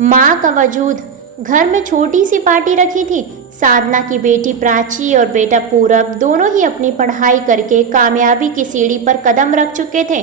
माँ का वजूद। घर में छोटी सी पार्टी रखी थी। साधना की बेटी प्राची और बेटा पूरब दोनों ही अपनी पढ़ाई करके कामयाबी की सीढ़ी पर कदम रख चुके थे,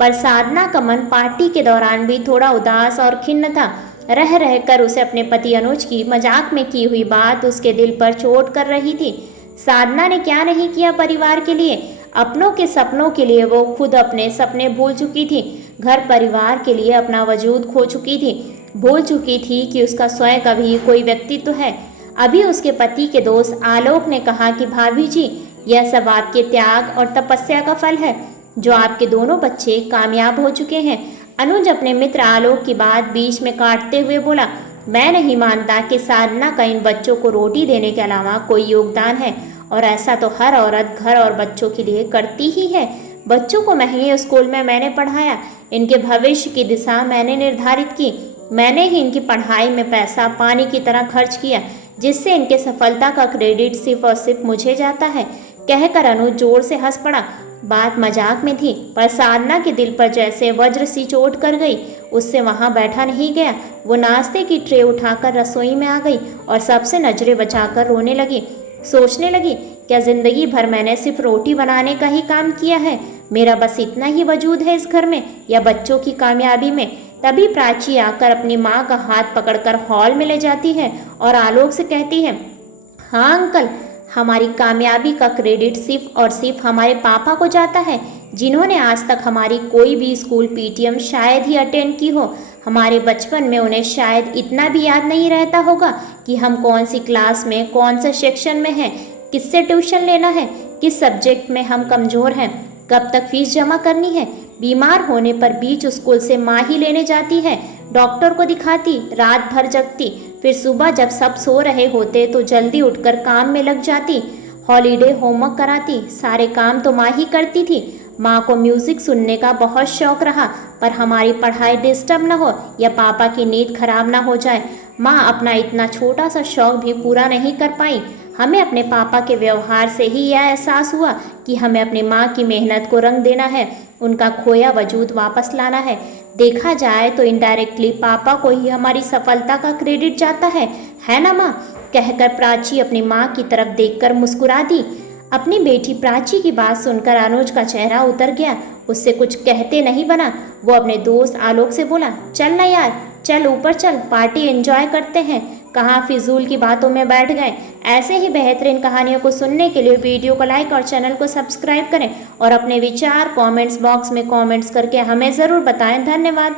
पर साधना का मन पार्टी के दौरान भी थोड़ा उदास और खिन्न था। रह रहकर उसे अपने पति अनुज की मजाक में की हुई बात उसके दिल पर चोट कर रही थी। साधना ने क्या नहीं किया परिवार के लिए, अपनों के सपनों के लिए वो खुद अपने सपने भूल चुकी थी। घर परिवार के लिए अपना वजूद खो चुकी थी। भूल चुकी थी कि उसका स्वयं का भी कोई व्यक्तित्व है। अभी उसके पति के दोस्त आलोक ने कहा कि भाभी जी, यह सब आपके त्याग और तपस्या का फल है, जो आपके दोनों बच्चे कामयाब हो चुके हैं। अनुज अपने मित्र आलोक की बात बीच में काटते हुए बोला, मैं नहीं मानता कि साधना का इन बच्चों को रोटी देने के अलावा कोई योगदान है, और ऐसा तो हर औरत घर और बच्चों के लिए करती ही है। बच्चों को महंगे स्कूल में मैंने पढ़ाया, इनके भविष्य की दिशा मैंने निर्धारित की, मैंने ही इनकी पढ़ाई में पैसा पानी की तरह खर्च किया, जिससे इनके सफलता का क्रेडिट सिर्फ और सिर्फ मुझे जाता है। कहकर अनुज जोर से हंस पड़ा। बात मजाक में थी, पर साधना के दिल पर जैसे वज्र सी चोट कर गई। उससे वहां बैठा नहीं गया। वो नाश्ते की ट्रे उठाकर रसोई में आ गई और सबसे नजरें बचाकर रोने लगी। सोचने लगी, क्या जिंदगी भर मैंने सिर्फ रोटी बनाने का ही काम किया है? मेरा बस इतना ही वजूद है इस घर में, या बच्चों की कामयाबी में? तभी प्राची आकर अपनी माँ का हाथ पकड़कर हॉल में ले जाती है और आलोक से कहती है, हाँ अंकल, हमारी कामयाबी का क्रेडिट सिर्फ और सिर्फ हमारे पापा को जाता है, जिन्होंने आज तक हमारी कोई भी स्कूल पीटीएम शायद ही अटेंड की हो। हमारे बचपन में उन्हें शायद इतना भी याद नहीं रहता होगा कि हम कौन सी क्लास में कौन से सेक्शन में हैं, किससे ट्यूशन लेना है, किस सब्जेक्ट में हम कमज़ोर हैं, कब तक फीस जमा करनी है। बीमार होने पर बीच स्कूल से माँ ही लेने जाती है, डॉक्टर को दिखाती, रात भर जगती, फिर सुबह जब सब सो रहे होते तो जल्दी उठकर काम में लग जाती, हॉलीडे होमवर्क कराती। सारे काम तो माँ ही करती थी। माँ को म्यूज़िक सुनने का बहुत शौक रहा, पर हमारी पढ़ाई डिस्टर्ब ना हो या पापा की नींद खराब ना हो जाए, माँ अपना इतना छोटा सा शौक भी पूरा नहीं कर पाई। हमें अपने पापा के व्यवहार से ही यह एहसास हुआ कि हमें अपनी माँ की मेहनत को रंग देना है, उनका खोया वजूद वापस लाना है। देखा जाए तो इनडायरेक्टली पापा को ही हमारी सफलता का क्रेडिट जाता है ना माँ? कहकर प्राची अपनी माँ की तरफ देखकर मुस्कुरा दी। अपनी बेटी प्राची की बात सुनकर अनुज का चेहरा उतर गया। उससे कुछ कहते नहीं बना। वो अपने दोस्त आलोक से बोला, चल ना यार, चल ऊपर चल, पार्टी एंजॉय करते हैं। कहाँ फिजूल की बातों में बैठ गए। ऐसे ही बेहतरीन कहानियों को सुनने के लिए वीडियो को लाइक और चैनल को सब्सक्राइब करें और अपने विचार कमेंट्स बॉक्स में कमेंट्स करके हमें ज़रूर बताएं। धन्यवाद।